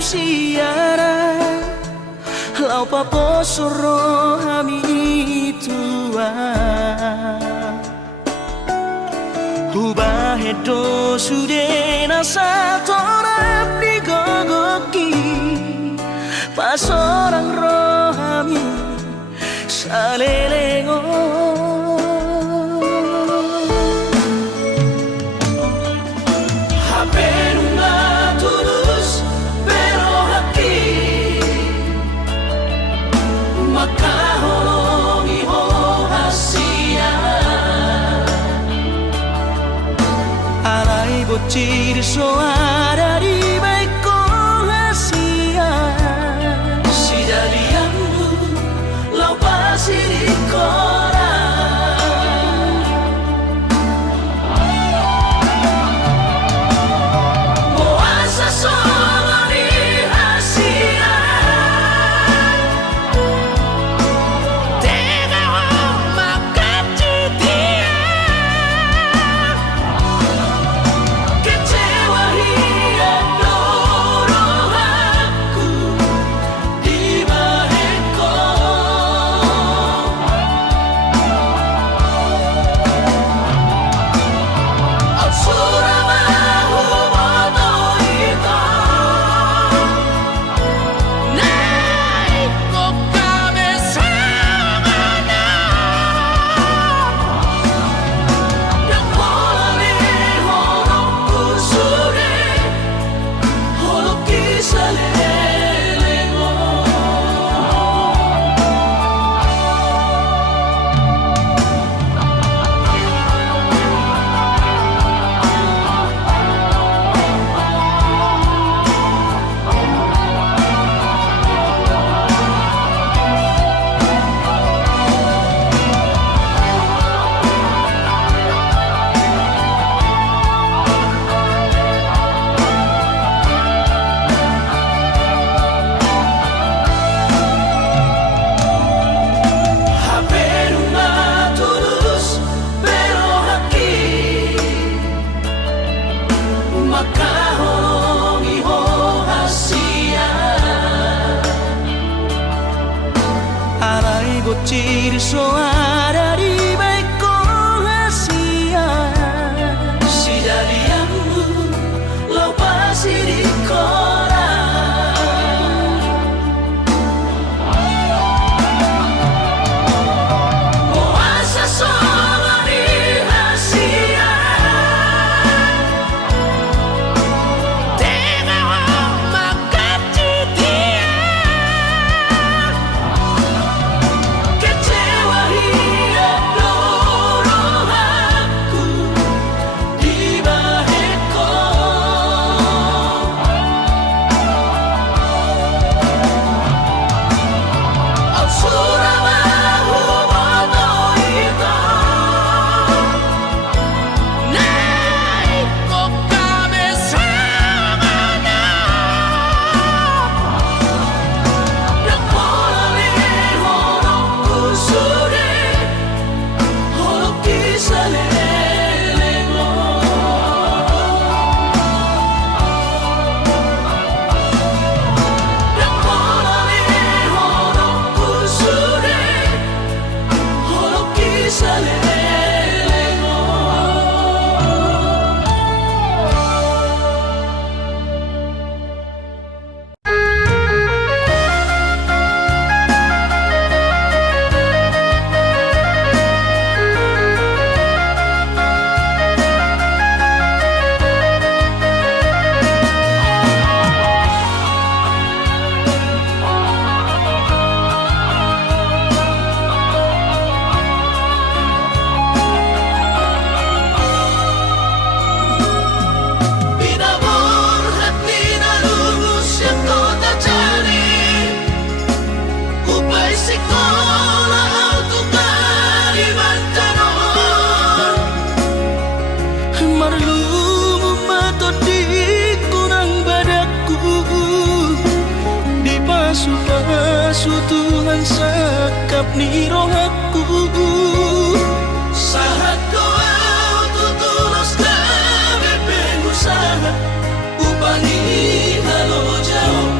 siaran lau paposoro hami tua Hubah hedo sudena satorap di gogoki pas orang rohami salelengo bocil soara di baiko hasia si jadianmu lau pasti di koran puasa solo di hasia tega makan cutia bocil soara di baiko hasia si jadianmu lau pasti di koran puasa solo di hasia tega makan cutia Pasu Tuhan sekap ni rohaku sahat doa tutulus kami pengusaha upani halo jauh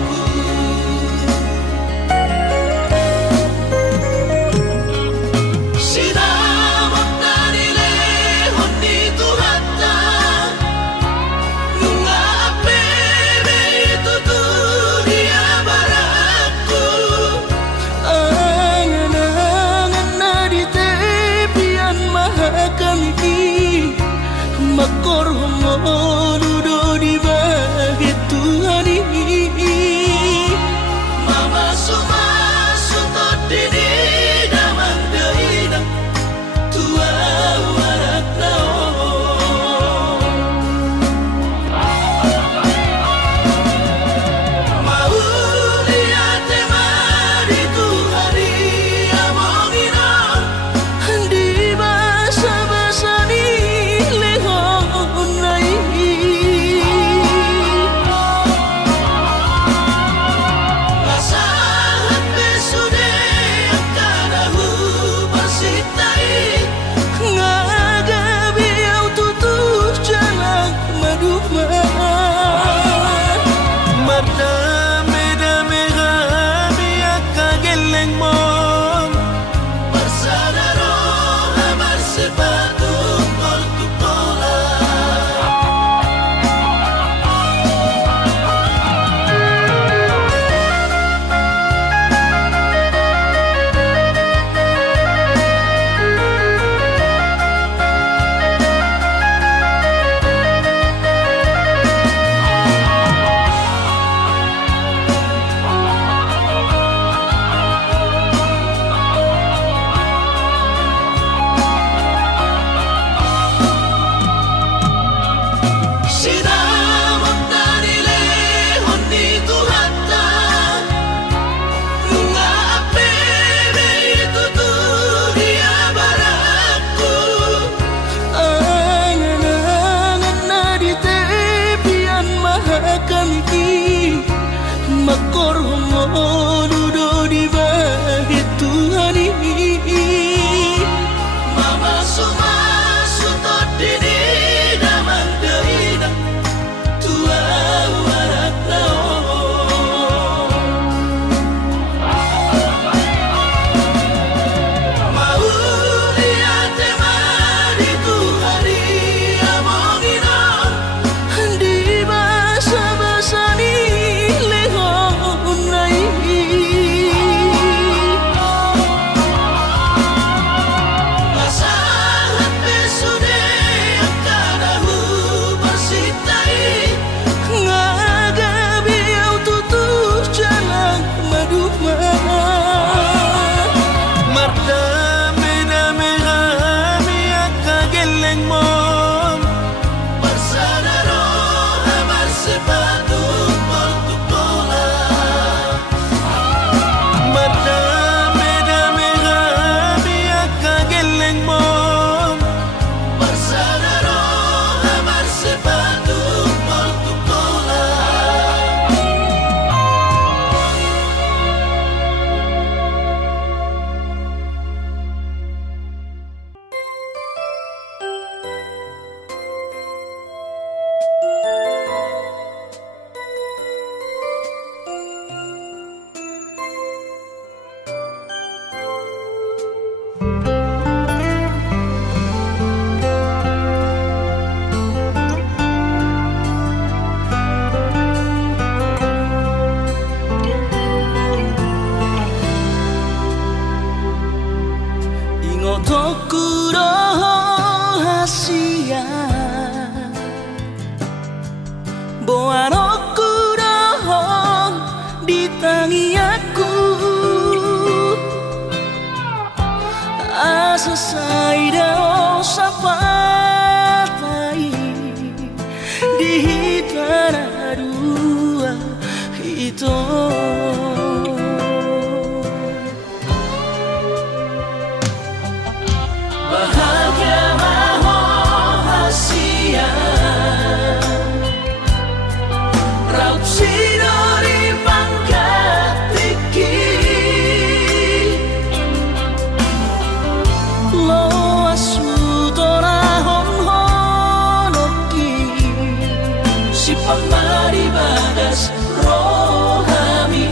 patai di tanah dua itu. Bahagia rahasia Raut sidori pangkat tinggi Lo asu torahon honoki Si pamari bagas rohami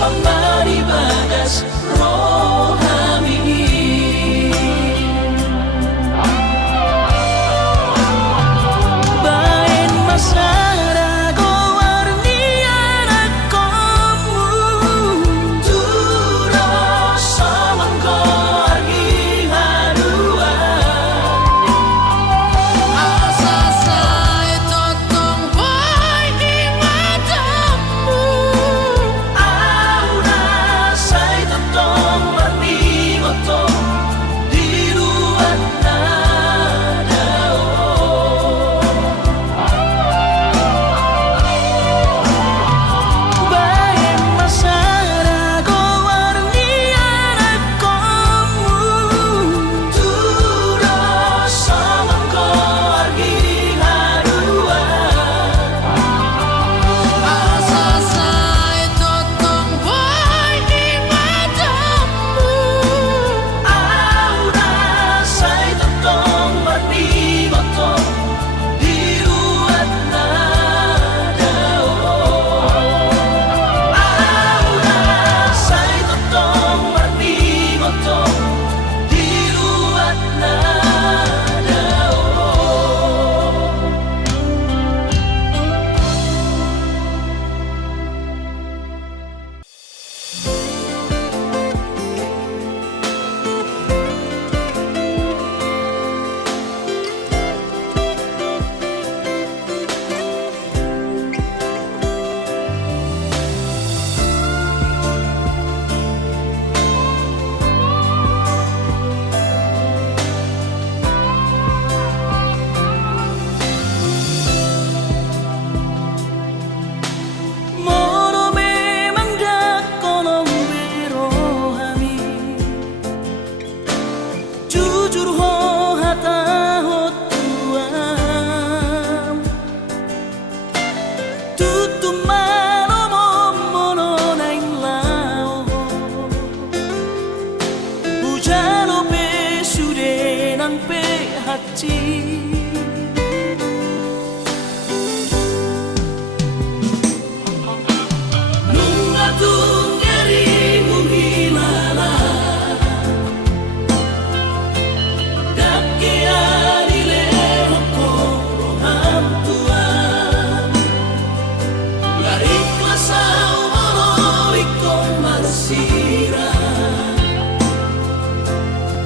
Pamari bagas rohami Bain masara go warni anak kamu Turo saman go argi hadua Asa saya totong boy di matamu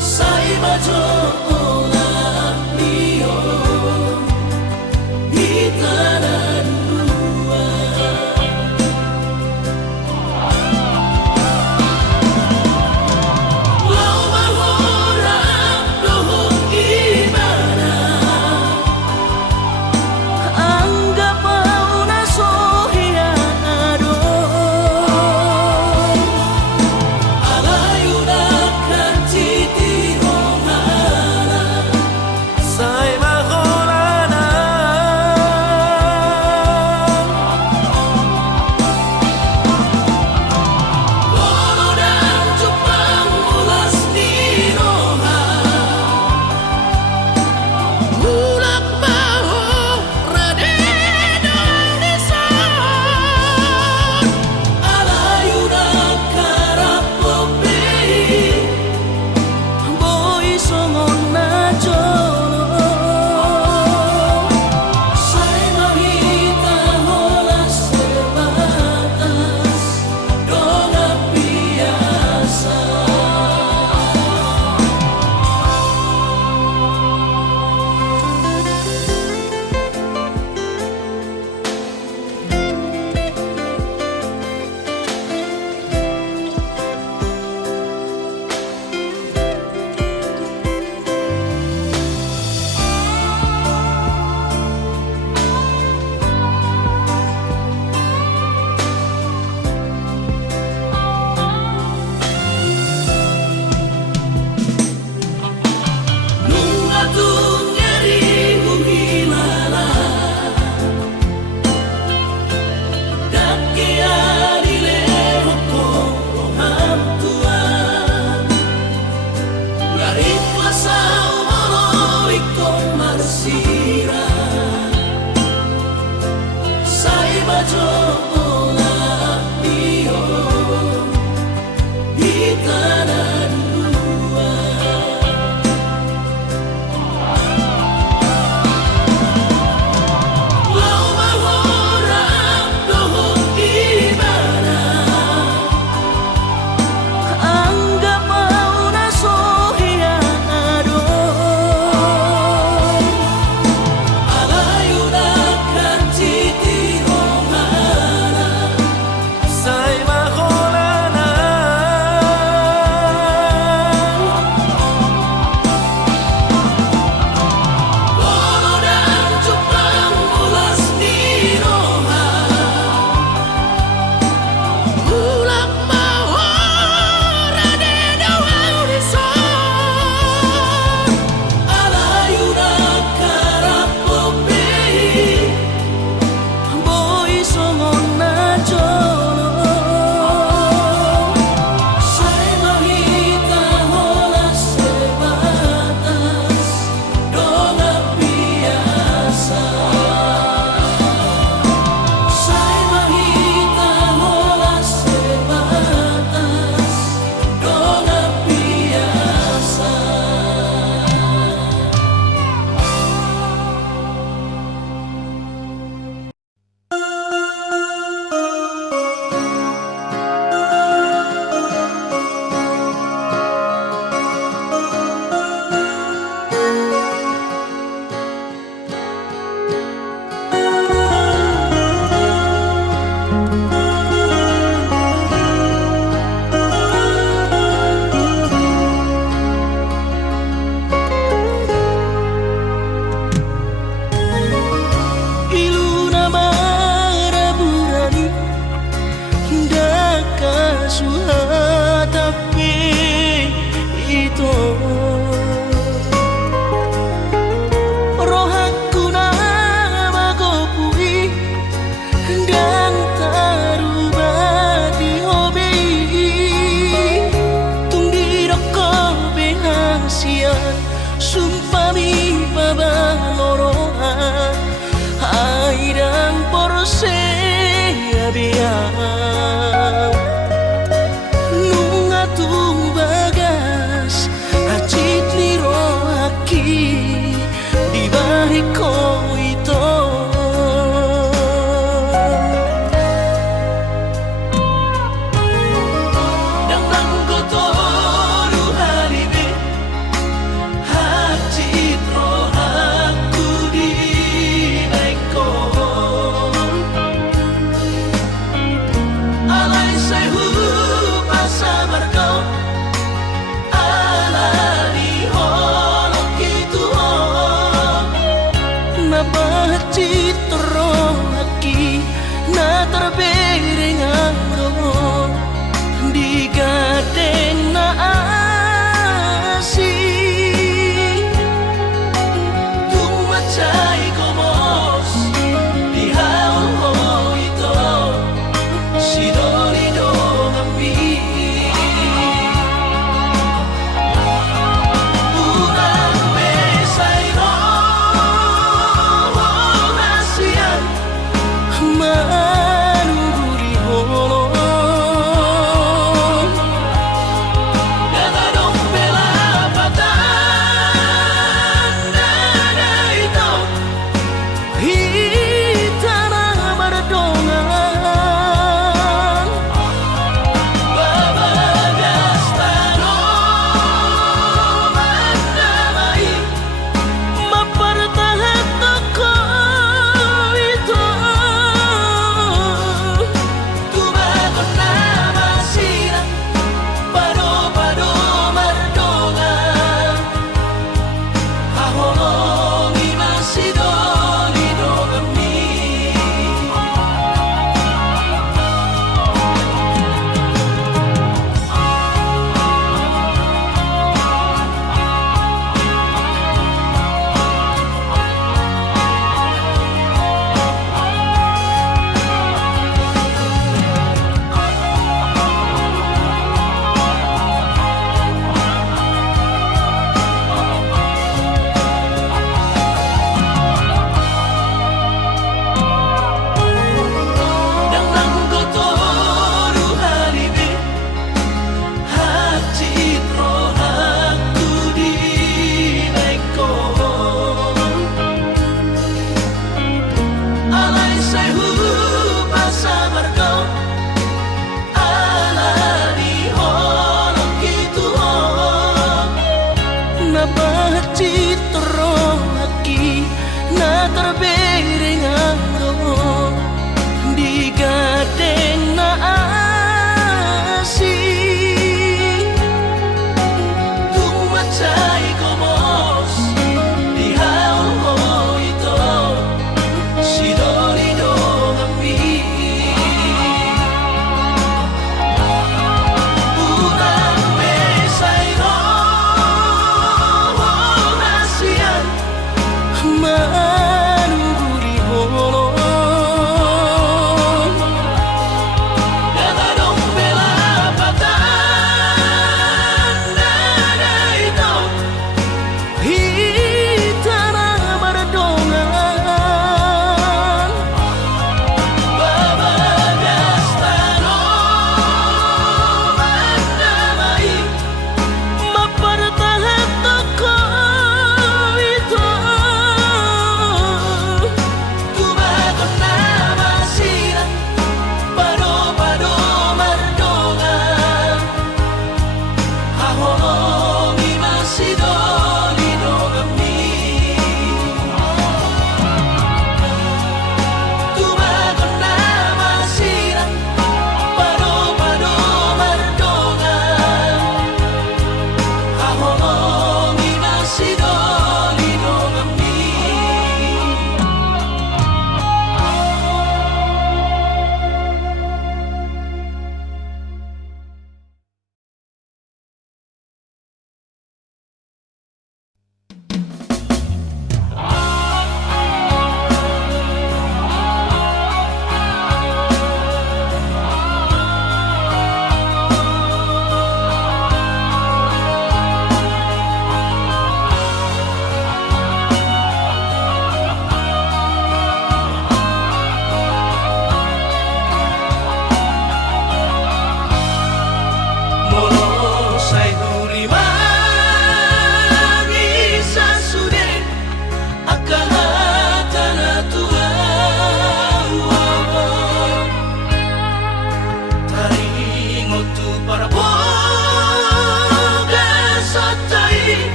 Sai bajo olah mio sumpah mi babaloroa airang porse abiang nunga tu bagas acit liro aki di bariko ito nang nanggotoru halibe acit ro aku di bariko alay sayu pasamar kau alali holok itu napacit ro aki na terbereng anggo di gadeng na asi tumacay komos di haul ho ito si Dorido kami urang besay ro hasian manuguri holong Nagadong pelapatan dada ito hitana bardongan babagas tanong mandamay mapartahan toko ito tumagon na masira pado-pado mardongan hahongi masidolido kami nang nanggotoru halibe acit ro aku di bariko alay sayu pasamar kau alali holok itu napacit ro aki na terbereng anggo di gadeng na asi tumacay komos di haul ho ito si Dorido kami urang besay ro hasian manuguri holong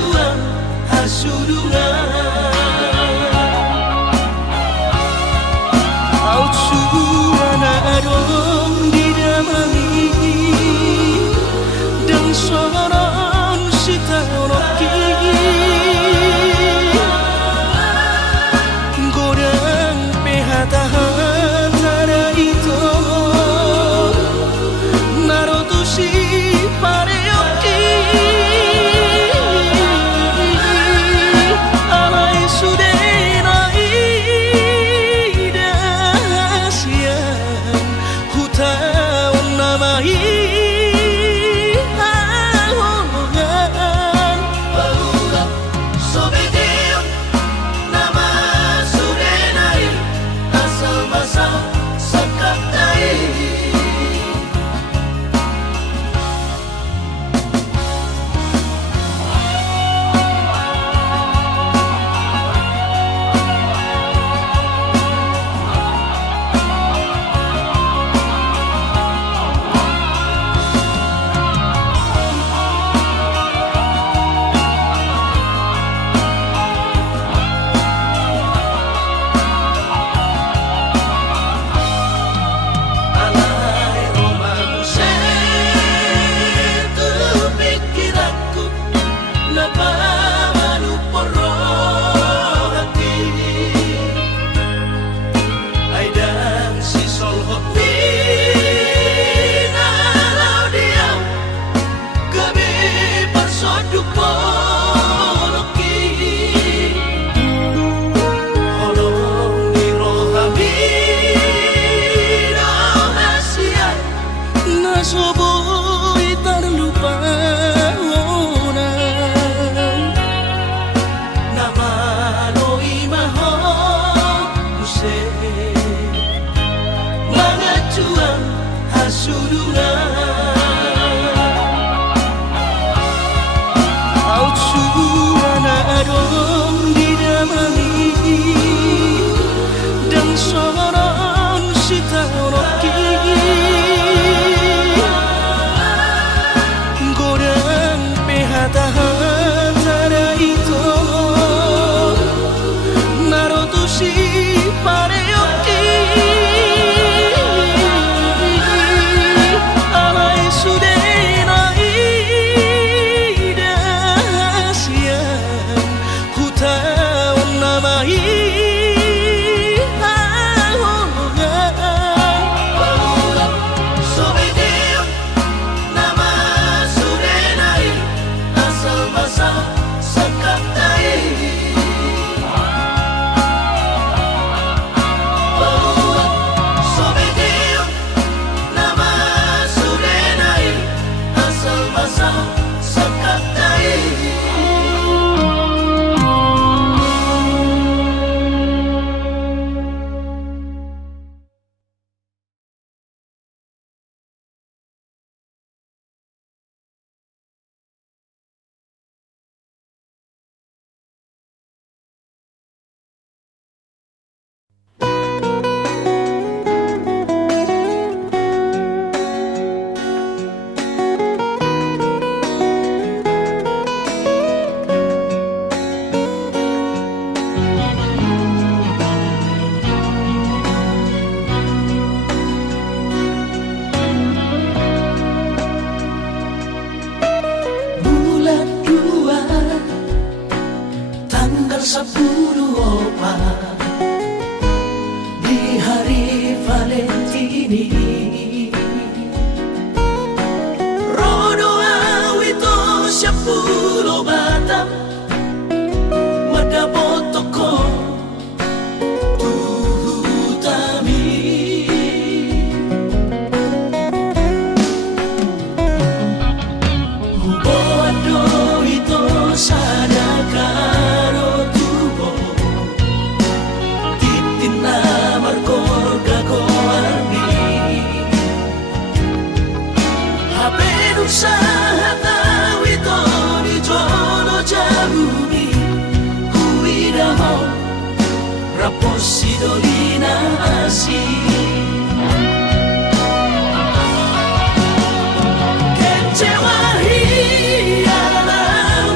Mengacuan hasurungan Au cuana adong didamani Dan soron sitanoki Godang pehata-hata itu Narotushi pareoki Alai sudenai dasian Hutaun namai ahongan Paula sobedeon nama sudenai Asal basal sakaptai Alai romaku sentu pikiranku Napamanu porro hati Aidang si solhot Nalau diam Gabi parsoduk poloki Holong di rohami Rahasia Nasoboy terlupa Nama noi maho Use Mengacuan hasurungan Au cuana adong didamani Dan soron sitanoki Godang pehata-hata itu Narotushi pareoki Alai sudenai dasian Hutaun namai ahongan Paula sobedeon nama sudenai Asal basal sakaptai Paula sobedeon nama sudenai Asal basal sakaptai Bulan 2 tanggal 10 di hari Valentini Rodo awito 10 batang madapotoko tuhutami Huboado ito sana karo tubo Titin na markor gagoarni Habenuk sa hataw ito ni Jono Jaruni Huiraho Rapos si Dolina Asi Kecewahi alam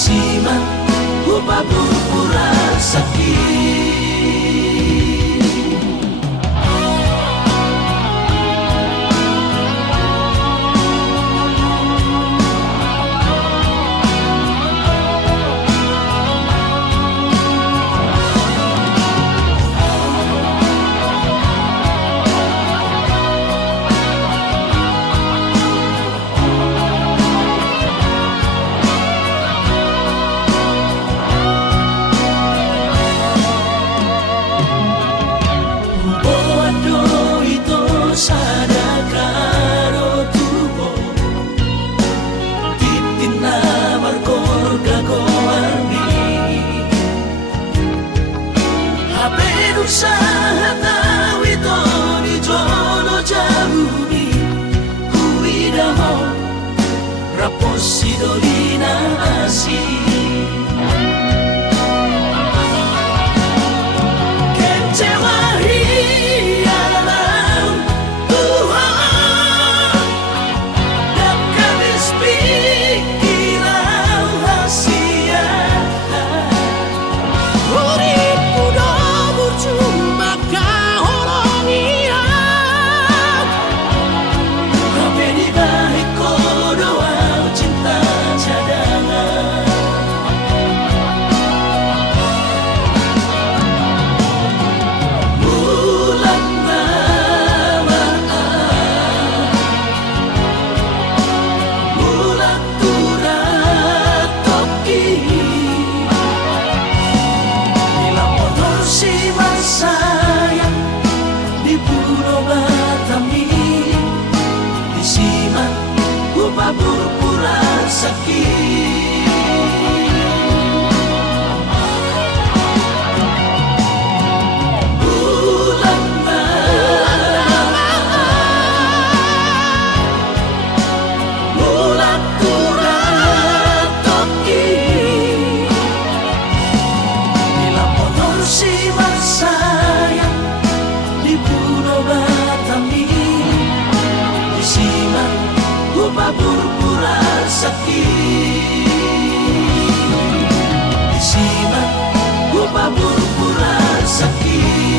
Isiman upah pura sakit. Usaha tahu itu di jono jauh ni huidaho raposi dolina asi kecewa hialam Tuhan dan kabis pikiran hasia cuma kahorong iya Rapi di balik doa cinta cadangan Bulan ramaan Bulan turat toki Bila motor si sayang di Pulau Batami Isiman upah pura sakit Bulan bulan turat toki Bila motor si sayang di Pulau Batami Isiman upah pura sakit Isiman upah pura sakit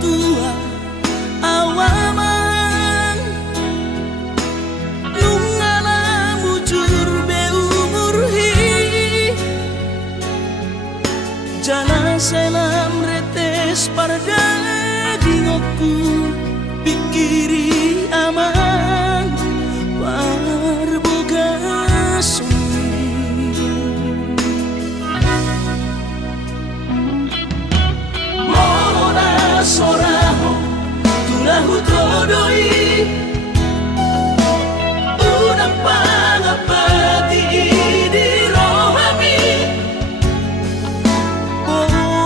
tua awaman nungala mujur be umurhi jana selam retes parda dingoku pikiri aman parboga sumi soraho tulahu todoi unang pangapati di rohami o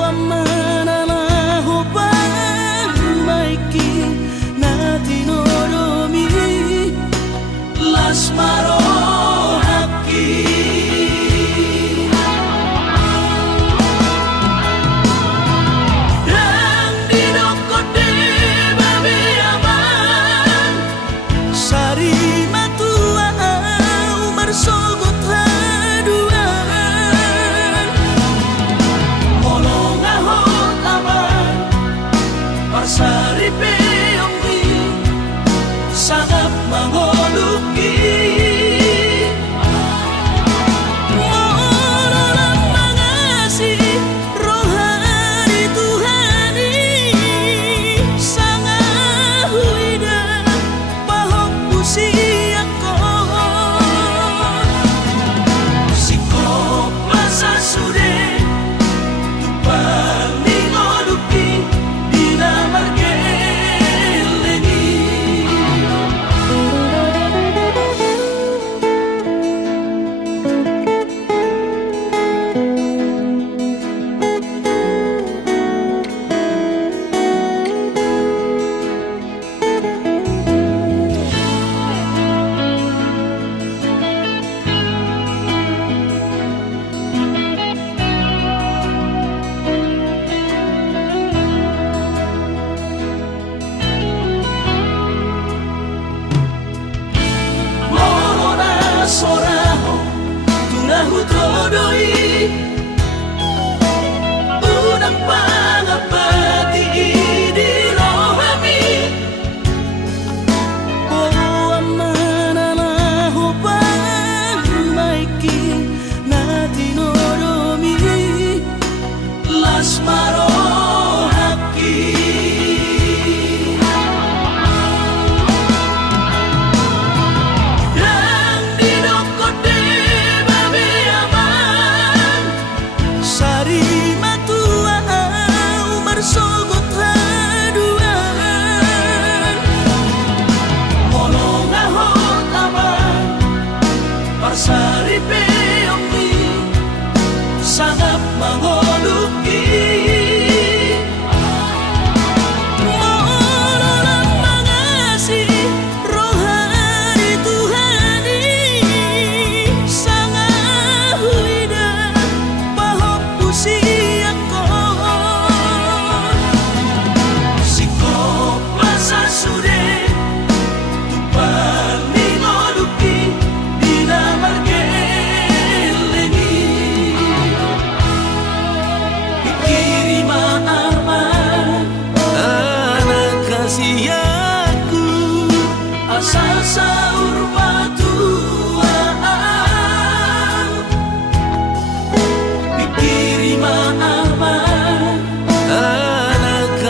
amana na hubang maiki na tinoromi las maro haki Rang di dokot de babe ama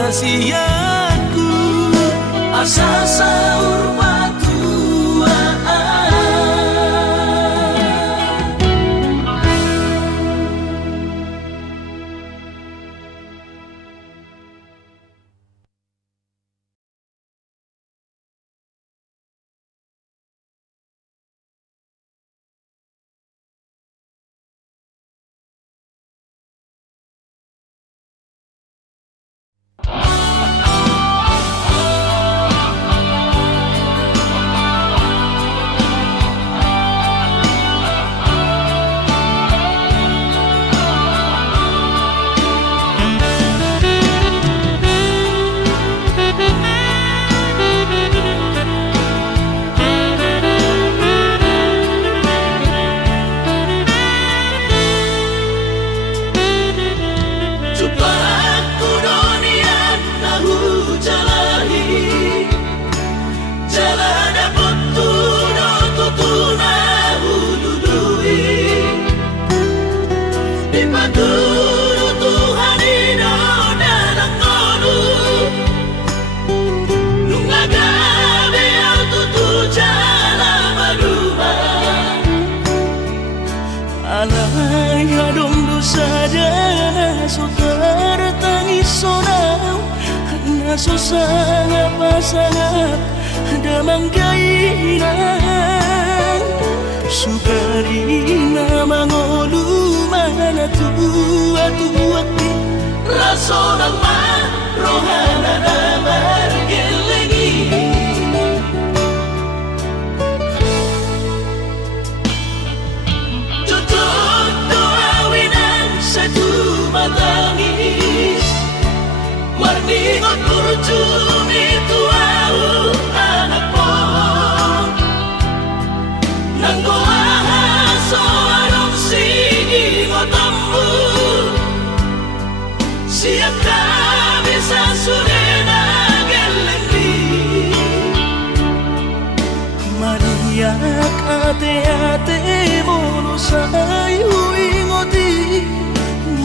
kasih aku asa sahur patuaan. Susah pasangap damang kainan sukarina mangolu mana tua-tua raso ng rohana na margelengi tutup doawinan sa tumatangis warningot kurjumi tuau anak mo nang goahaso anong singingotammu siap kami sa surena gelendi mariak ate-ate mo say huingoti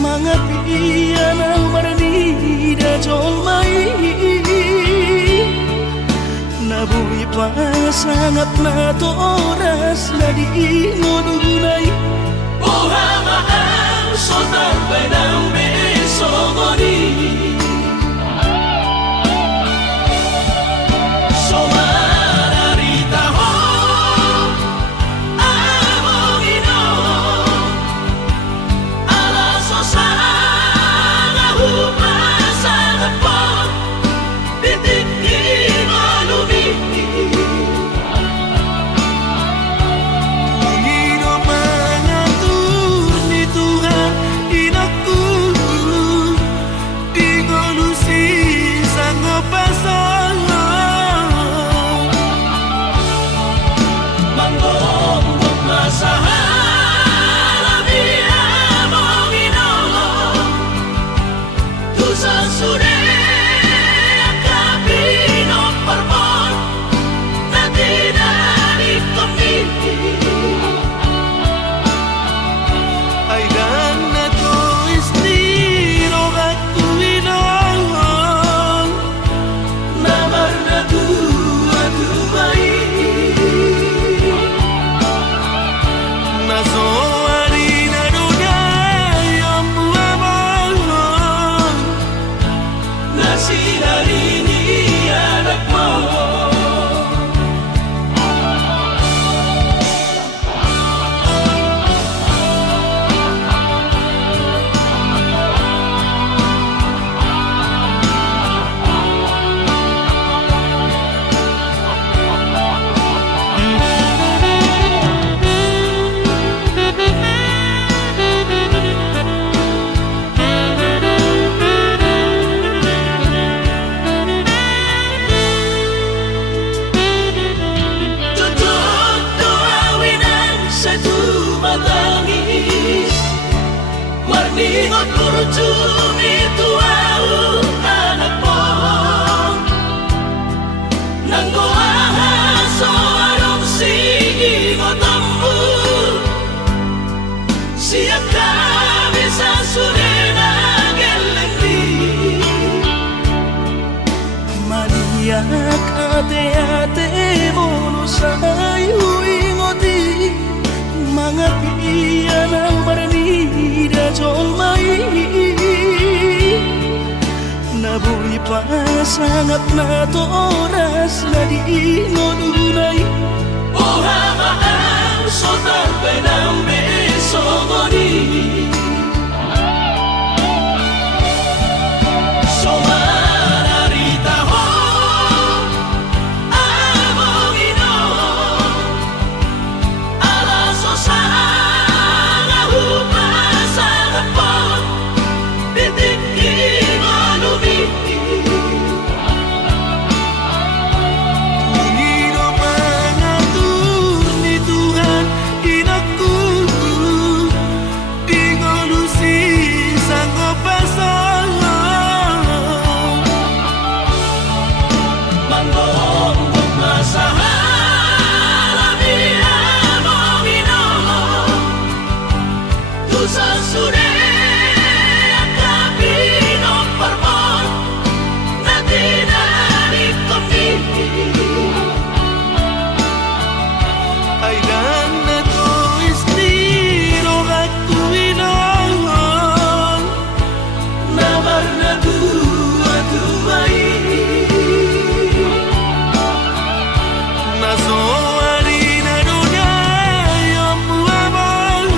mga piyan ang maranida jol mai nabuhi pasangap na toras na di ngununay buhama ang sonar benang besogoni somararita ho amongino alaso sa Panginoon, pangatur ni Tuhan, inakku ate-ate mo say huingoti mga piyan ang baranida jolmay nabuhi pa sangat na to oras na di mo dunay ang sotar penambe somoni somararita ho amogino alaso sana hupa sana po titikin olumiti Tunino pangatur ni Tuhan inaku ingolusi sanggup pasang Mangong masahala biya mo minolo Tusa sure akabino parmon na dinarik kami Ay dan na to istiro at tuwinangon Namar na tuwa-tuway Nasoari na dunay ang buwabang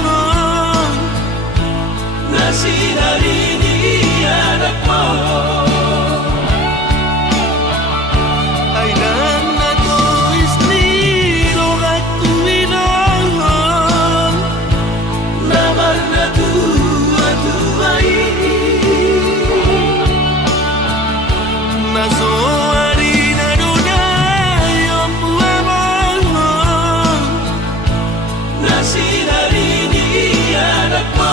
Nasinari ni anak mo Ay lang na to istiro at tuwinangon Namar na tuwa-tuway Nasoari na dunay ang buwabang Nasinari ni anak mo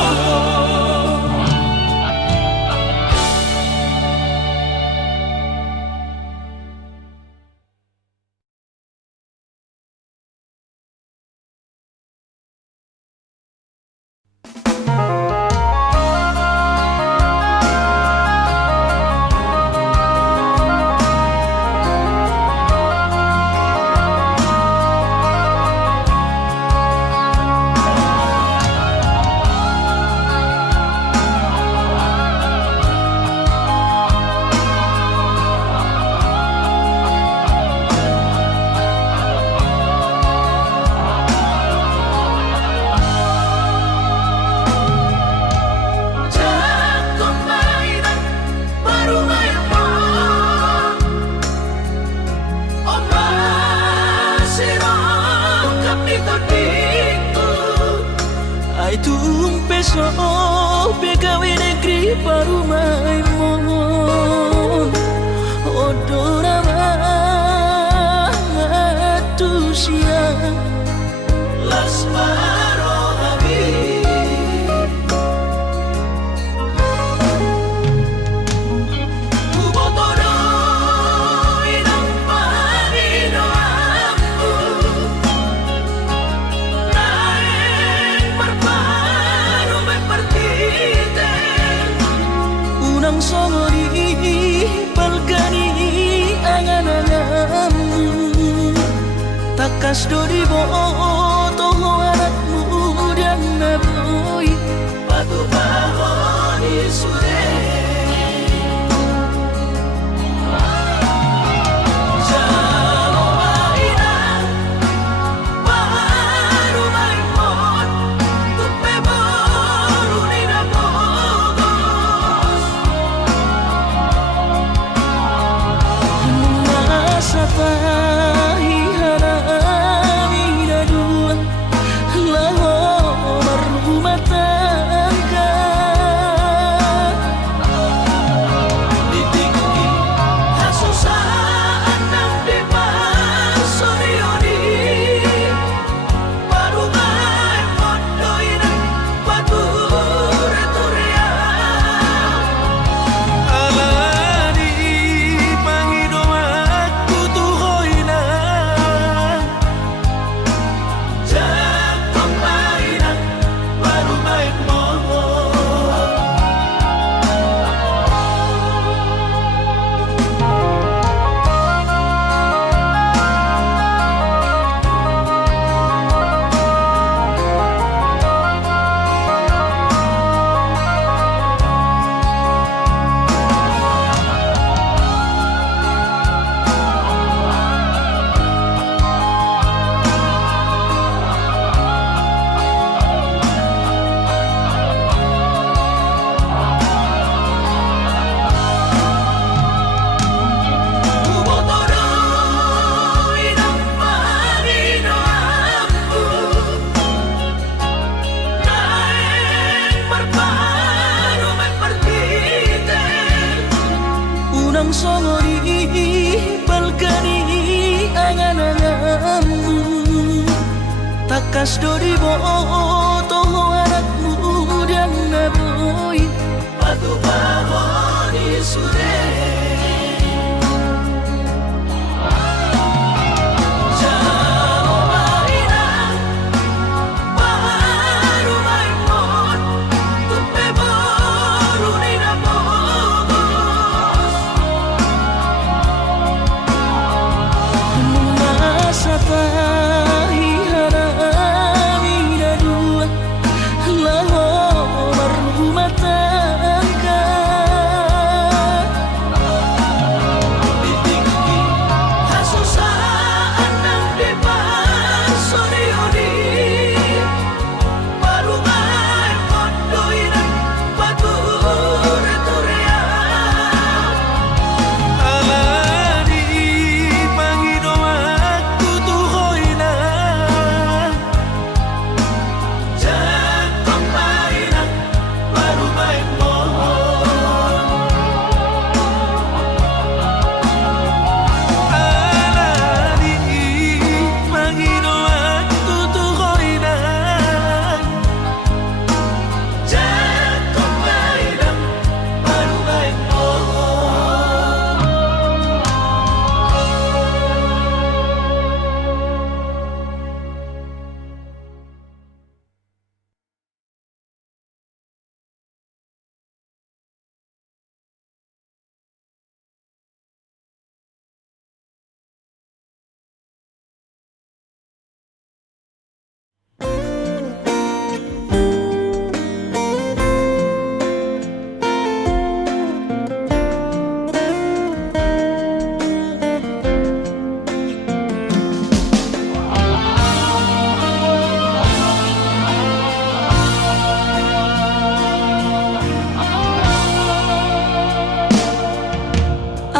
Ay tumpeso pegawai negeri parumai mon odorama tusia las marohabi Ubotoro inang parino ambu Unang songori palgani angan-angan Takas dori boto anakmu dan naboy Patu bahoni sure Jalo mainan baru maimon Tupe baru ninabogos Nasa tahi harami dadua Laho berumah tangga Ditinggi hasusaan ng depan sorioni Baru may pondoy ng pature-turean Alani Panginoon at tutukoy Urang songori balkani angan-anganmu takas dori boto anakmu dan naboy patu pahoni sude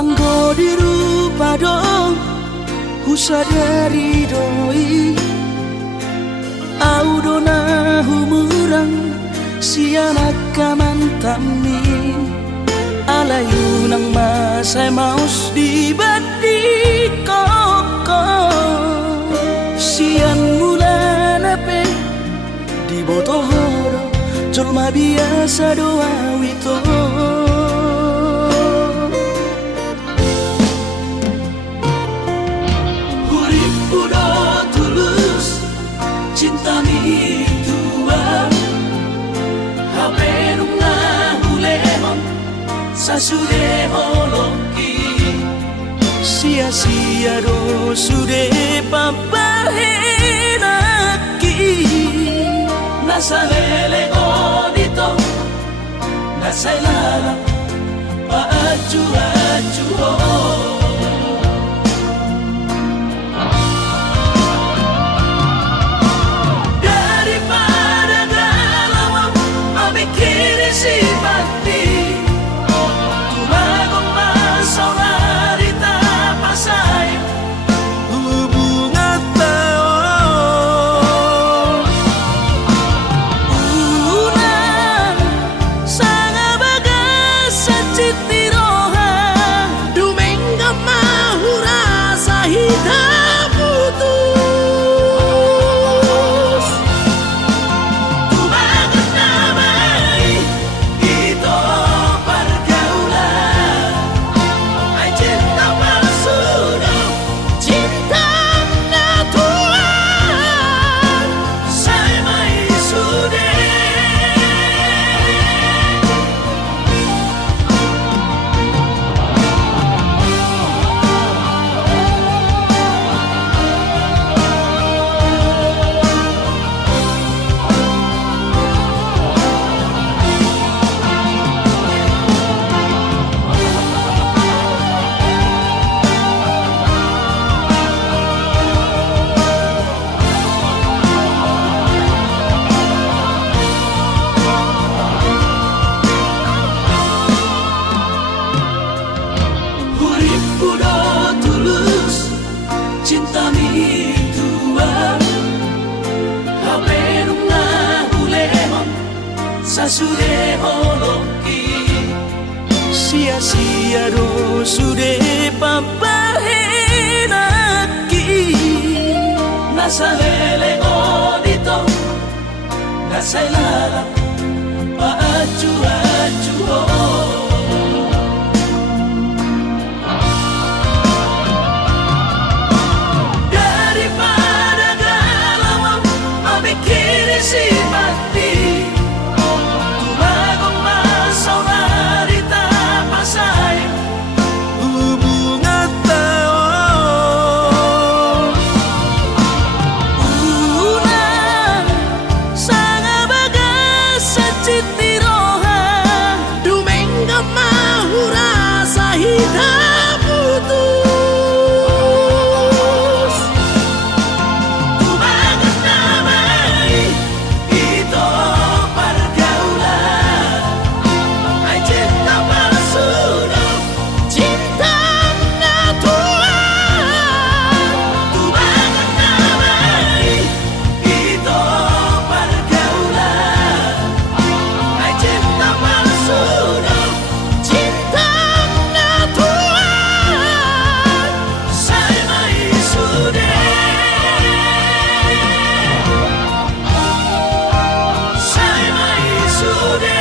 Anggo dirupa dong husadari doi audona humurang si anak kamantami alayu nang masay maus di badi koko sian mulan ape di botohoro julma biasa doa wito cinta mi tua hape nunga hulemon sasude holoki sia-sia do sude papahenaki nasalele odito nasailala paaju-aju simpati tumagong masaulari tapasay hubungan taon unang sanga bagas sa citniroha dumengga mahura sa hitam putus sasude holoki sia-sia do sude papahenaki nasa lele dito nasa ilalim paaju-aju daripada galau memikiri si mati tumagong masaw na rita pasayang hubungan tao unang sanga bagas sa citiroha Dumenga mahura sa hidup putus tumagat damay ito pergaulan ay cinta palsu Cinta natural tumagat damay ito pergaulan ay cinta palsu Cinta natural saya may sude saya may sude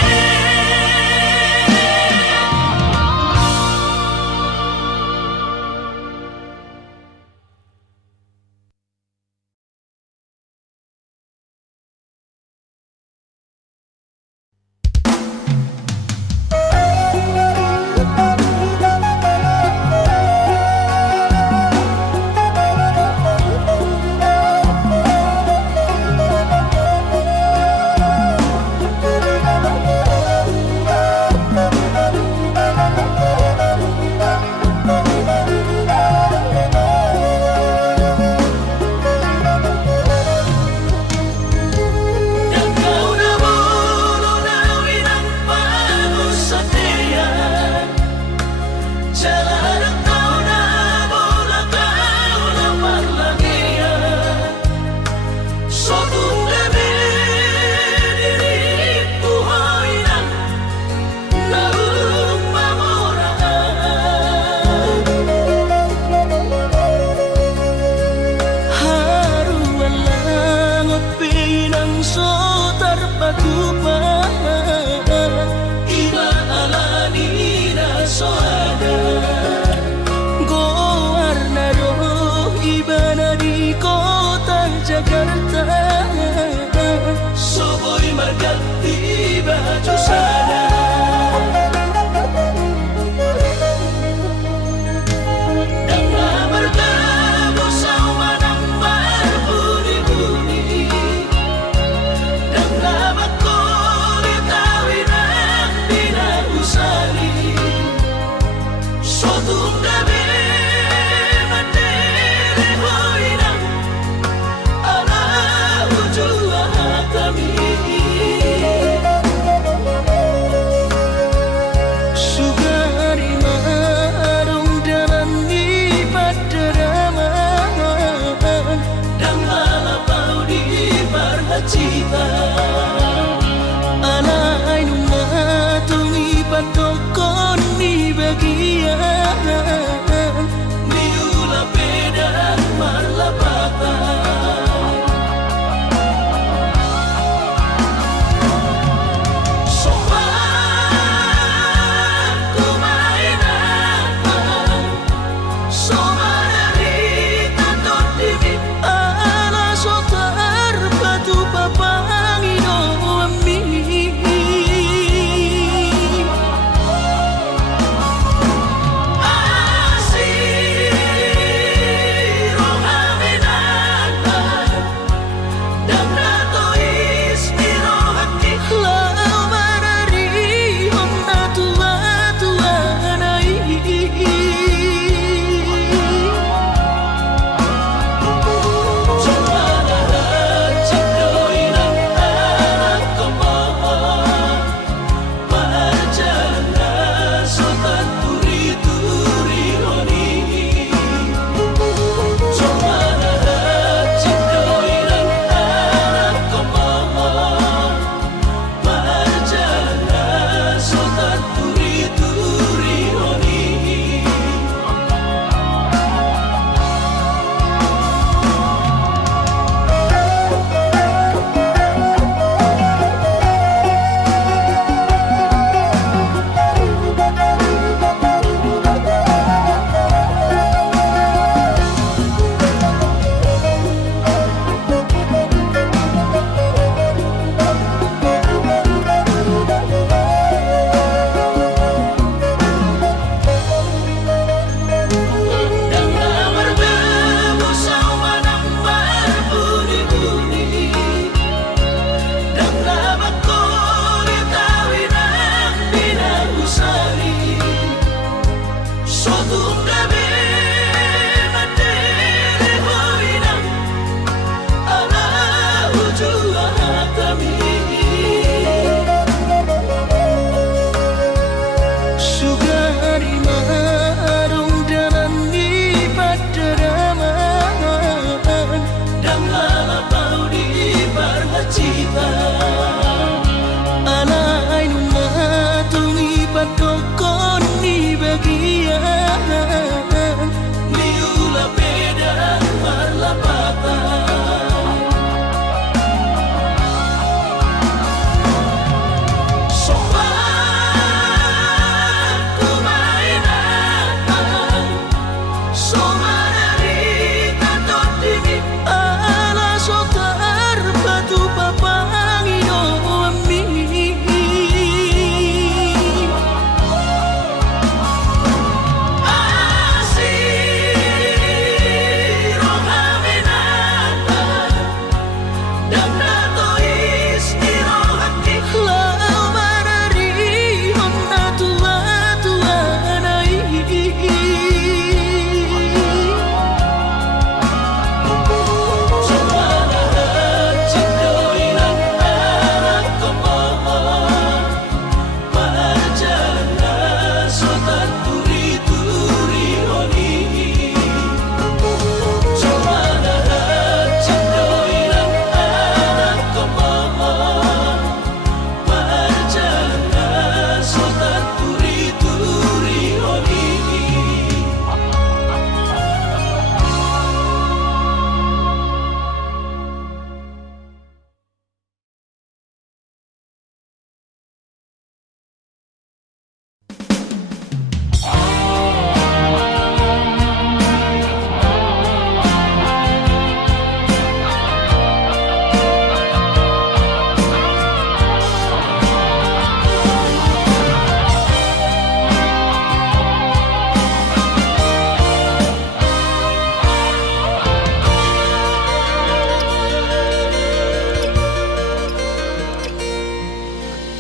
Dan kau nabulu nawin ang panos sa tiyan Jalan ang kau nabula kau na panlagian Sotong gabi diri buhay na naung mamoraan Haruan langot pinang sotar patupan Iba alani na soada Goar na ro iba na di kota Jakarta Soboy margati baju sana Dan bertemu sama nang berbuni-buni Dan ko ditawin ang pinausali Sotong gabi manderehoy ng alaujua kami Sugari marong dalam di padaraman Dan malapau di parhacitan Alay nung natong ipatokon ni bagian Ni ulapedan marlapatan Sopan kumain naman Somarita dotimi ala sotar batu papangino ami Sotungabe matere hoina ala ujua hatami Sugari marung dalam di padaraman Dan lalapau di barhacita Ala ainun matungi padokon di bagian Miula beda marlapatan Sopan kumainan Somanari tatot dimi Ala sotar batu papangino ami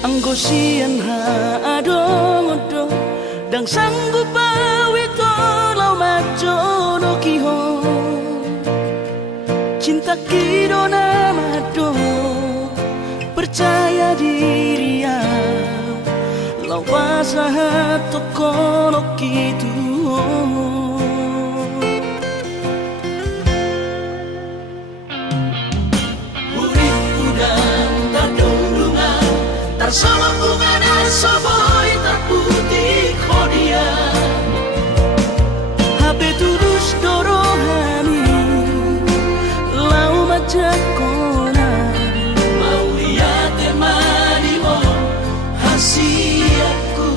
Anggo sian ha adong odo Dang sanggup awito lau majo no kiho Cinta kido namado Percaya diri ya Lau pasahat toko no kitu Sama bunga dan soboy terputih kodia HP tulus dorohani Lau macam kona Mau lihat temani oh hasiatku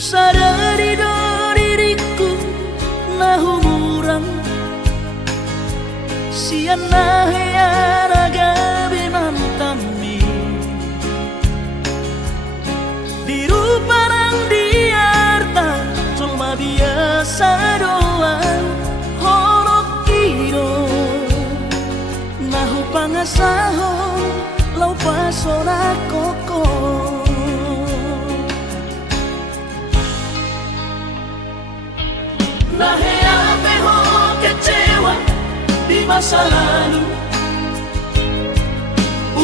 sadari do diriku nahu murang siana heara gabe mantami diru parang diarta cuma biasa doang horok kiro nahu pangasahon lau pasora koko nahe ape ho kecewa di masa lalu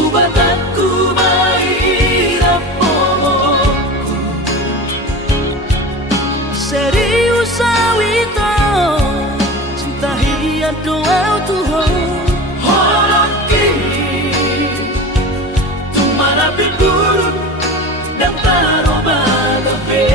ubat aku mahirap pomoku serius awito cinta hiat doa Tuhan holoki tumara buruk dan taroba tabe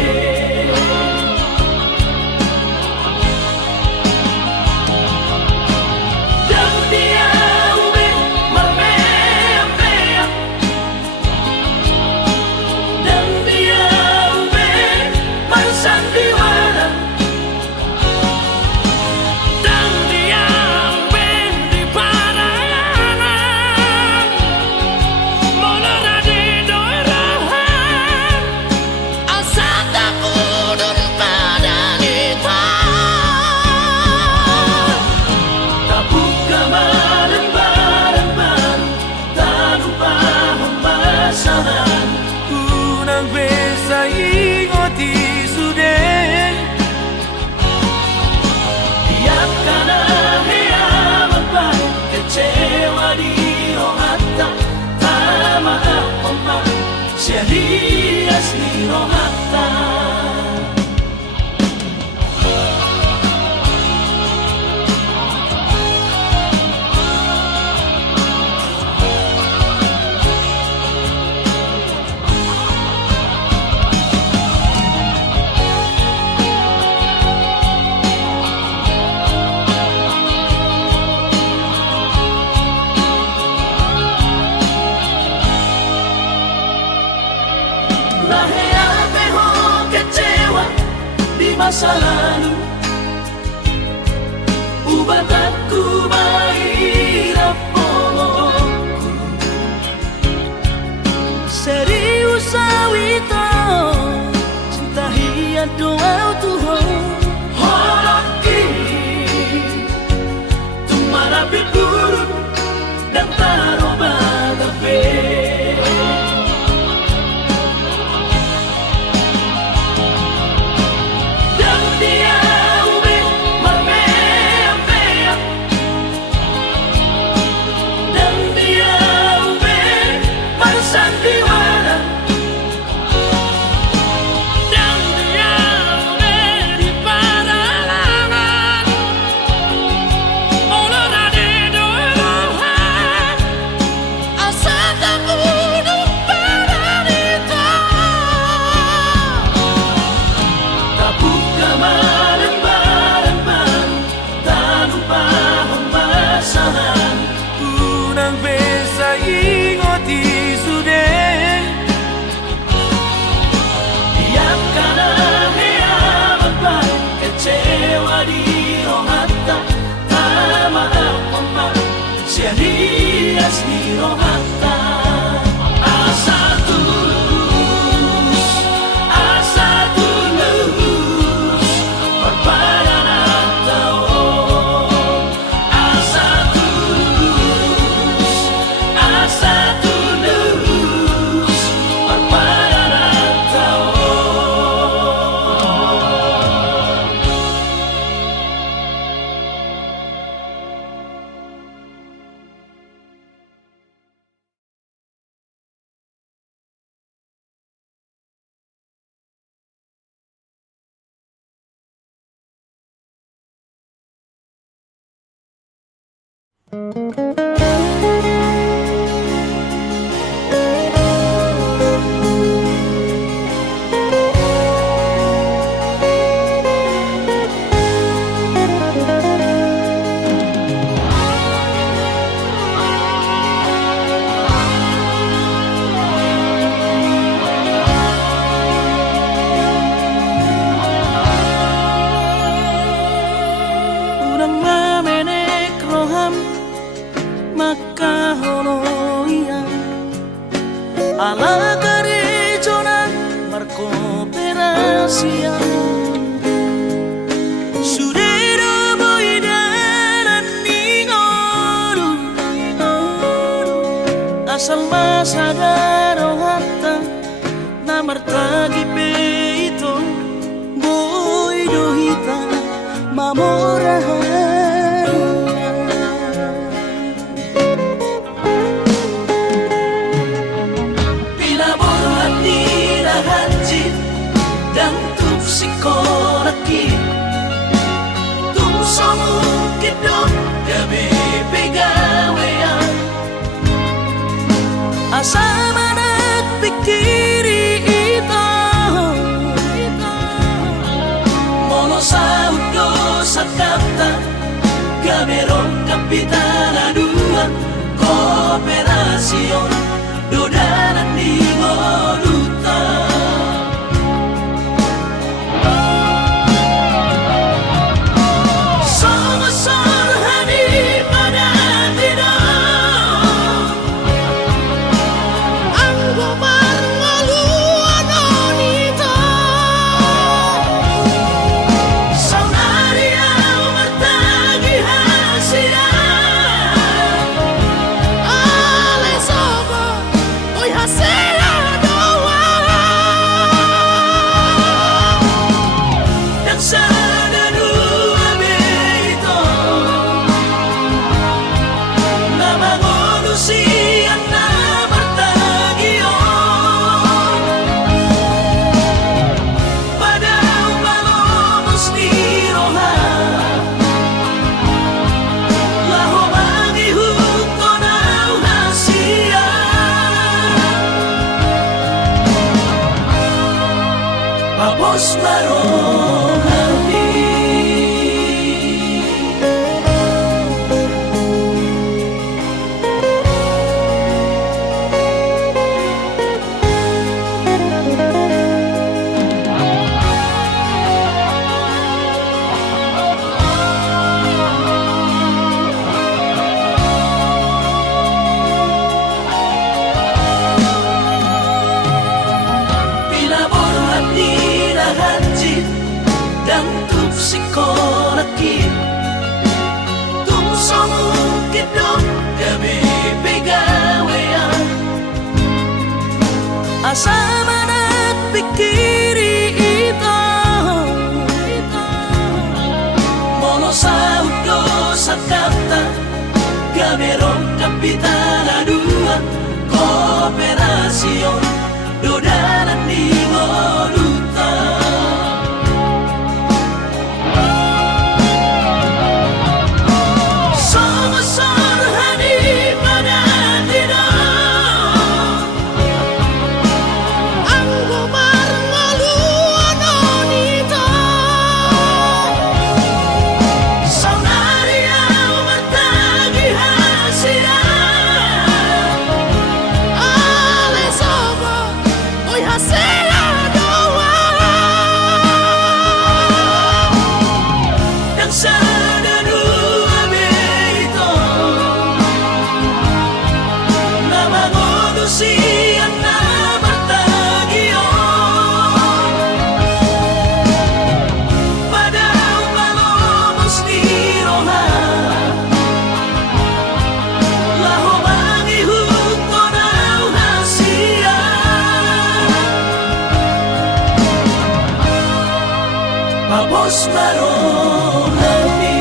Serias ni rohata masa lalu ubat aku mahirap pomoku serius awito cinta hiat doa Tuhan holoki tumara buruk dan taroba tabe Serias ni rohata asa tulus berpadanan tao asa tulus berpadanan tao Pagarejonan markooperasya Surero boydanan ningoru Asal masadaro hatta namartagi peito boy dohita mamorahan Pinaborhan nila hanjit dan tupsikolaki Tumsamukidot gabi pegawean Asama nagpikiri ito Mono sa udo sa kapta Gamerong kapitana duan Kooperasyon Dodanan di Moluta Tapos marohani dan tupsikolaki Tumsamukidot gabi pegawean Asama nagpikiri ito Mono sa udo sa kapta Gamerong kapitana duan Kooperasyon Dodanan di Moluta Tapos marohani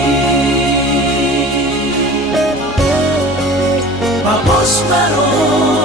Tapos marohani